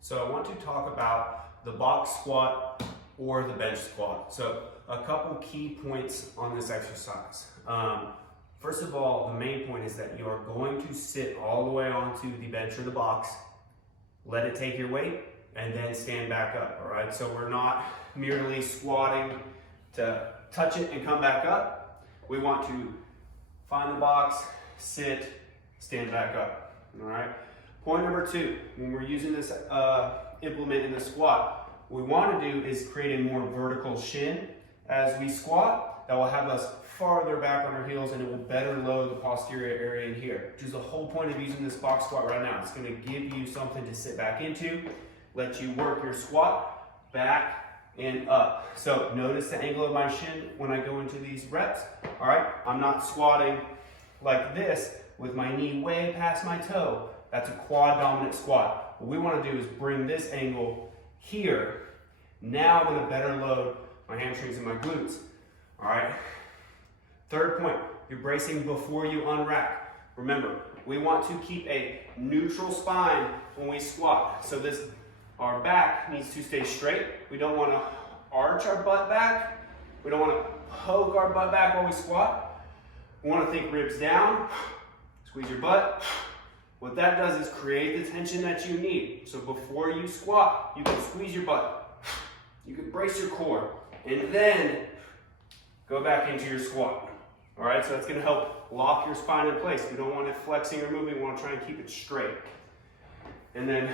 So I want to talk about the box squat or the bench squat. So a couple key points on this exercise. First of all, the main point is that you are going to sit all the way onto the bench or the box, let it take your weight, and then stand back up, all right? So we're not merely squatting to touch it and come back up. We want to find the box, sit, stand back up, all right? Point number two, when we're using this implement in the squat, what we want to do is create a more vertical shin as we squat. That will have us farther back on our heels and it will better load the posterior area in here, which is the whole point of using this box squat right now. It's going to give you something to sit back into, let you work your squat back and up. So notice the angle of my shin when I go into these reps. All right, I'm not squatting like this with my knee way past my toe. That's a quad dominant squat. What we want to do is bring this angle here. Now I'm going to better load my hamstrings and my glutes. All right. Third point, you're bracing before you unrack. Remember, we want to keep a neutral spine when we squat. So our back needs to stay straight. We don't want to arch our butt back. We don't want to poke our butt back while we squat. We want to think ribs down, squeeze your butt. What that does is create the tension that you need. So before you squat, you can squeeze your butt. You can brace your core, and then go back into your squat. All right, so that's gonna help lock your spine in place. We don't want it flexing or moving, we wanna try and keep it straight. And then,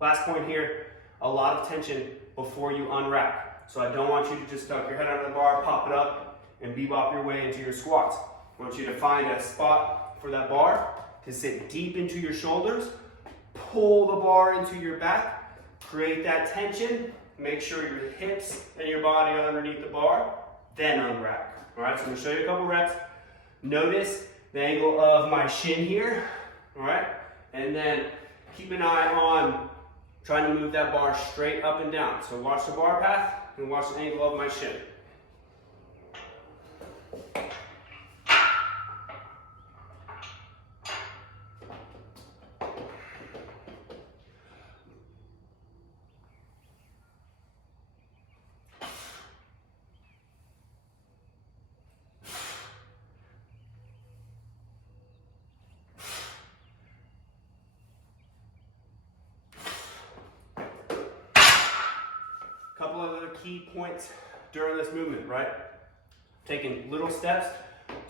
last point here, a lot of tension before you unrack. So I don't want you to just duck your head under the bar, pop it up, and bebop your way into your squats. I want you to find a spot for that bar to sit deep into your shoulders, pull the bar into your back, create that tension, make sure your hips and your body are underneath the bar, then unrack. All right, so I'm gonna show you a couple reps. Notice the angle of my shin here, all right? And then keep an eye on trying to move that bar straight up and down. So watch the bar path and watch the angle of my shin. Couple of other key points during this movement, right? Taking little steps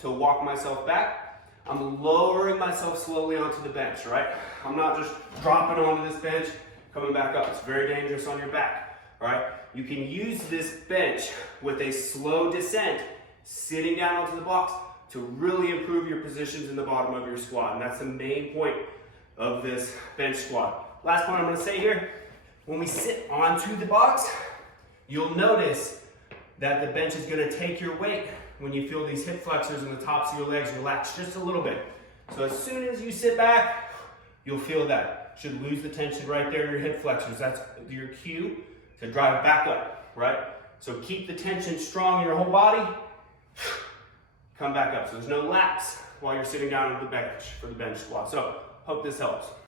to walk myself back. I'm lowering myself slowly onto the bench, right? I'm not just dropping onto this bench, coming back up. It's very dangerous on your back, right? You can use this bench with a slow descent, sitting down onto the box to really improve your positions in the bottom of your squat. And that's the main point of this bench squat. Last point I'm gonna say here, when we sit onto the box, you'll notice that the bench is going to take your weight when you feel these hip flexors and the tops of your legs relax just a little bit. So as soon as you sit back, you'll feel that. Should lose the tension right there in your hip flexors. That's your cue to drive back up, right? So keep the tension strong in your whole body. Come back up. So there's no lapse while you're sitting down on the bench for the bench squat. So hope this helps.